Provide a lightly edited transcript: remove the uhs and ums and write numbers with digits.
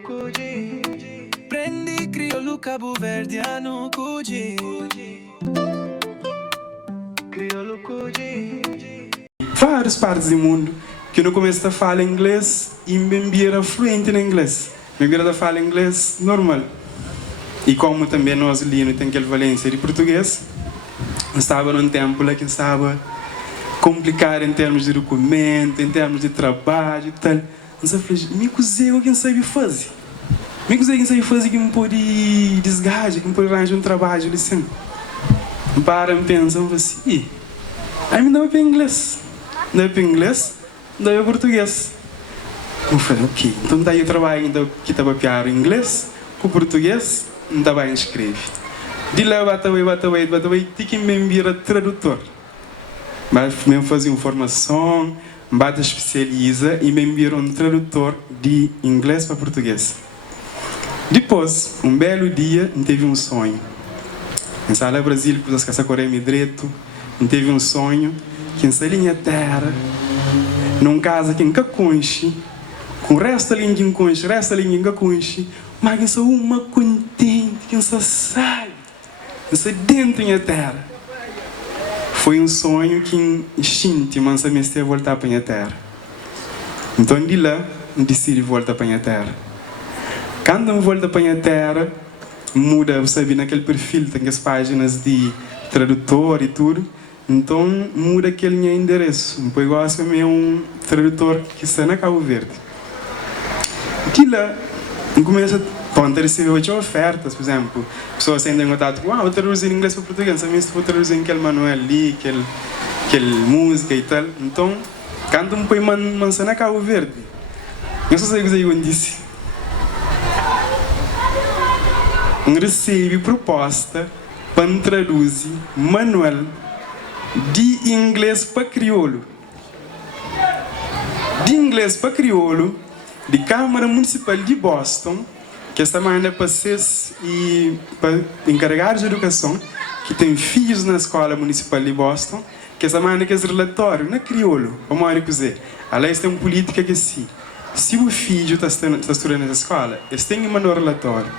cugi. Prendi crioulo cabo-verdiano cugi. Crioulo cugi. Várias partes do mundo que não começa a falar inglês e me era fluente em inglês. Me a falar inglês normal. E como também nós ali tem aquela valência de português, estava num tempo lá que estava complicado em termos de documento, em termos de trabalho e tal. Então eu falei, me cozei o que não sabe fazer. Me cozei o que não sabe fazer que me pode desgajar, que me pode arranjar um trabalho assim. Para me pensar, eu assim, aí me dá para inglês. Dá para inglês, dá para português. Eu falei, ok, então daí eu trabalho ainda que estava piar o inglês, com o português, não estava a escrever. De lá, bataway, tinha que me enviar tradutor. Mas me fazia uma formação, bata especializa e me enviaram um tradutor de inglês para português. Depois, um belo dia, teve um sonho. Em sala Brasil, depois as caças correm direito, teve um sonho que em salinha terra, num casa que nunca conche, com o resto da linha que conche, resto da linha que nunca conche, mas que só uma contente, que só sai, que só dentro da terra. Foi um sonho que instinto, mas me esteve a voltar para a terra. Então de lá, decidi voltar para a terra. Quando eu volto para a terra, muda, sabe, naquele perfil, tem as páginas de tradutor e tudo. Então muda aquele meu endereço. Depois eu gosto de um tradutor que está na Cabo Verde. De lá, eu começo a receber ofertas, por exemplo. Pessoas ainda em contato, eu traduzir inglês para português, também estou traduzindo aquele manual ali, aquele música e tal. Então, quando eu põe mansa na Cabo Verde, eu só sei o que eu disse. Eu recebi proposta para traduzir manual de inglês para crioulo. De inglês para crioulo, de Câmara Municipal de Boston, que esta manhã é para vocês e para encarregados de educação, que tem filhos na escola municipal de Boston, que esta manhã é esse relatório, não é crioulo, como eu dizer. Aliás, tem uma política que se o filho está estudando nessa escola, eles têm que mandar um relatório.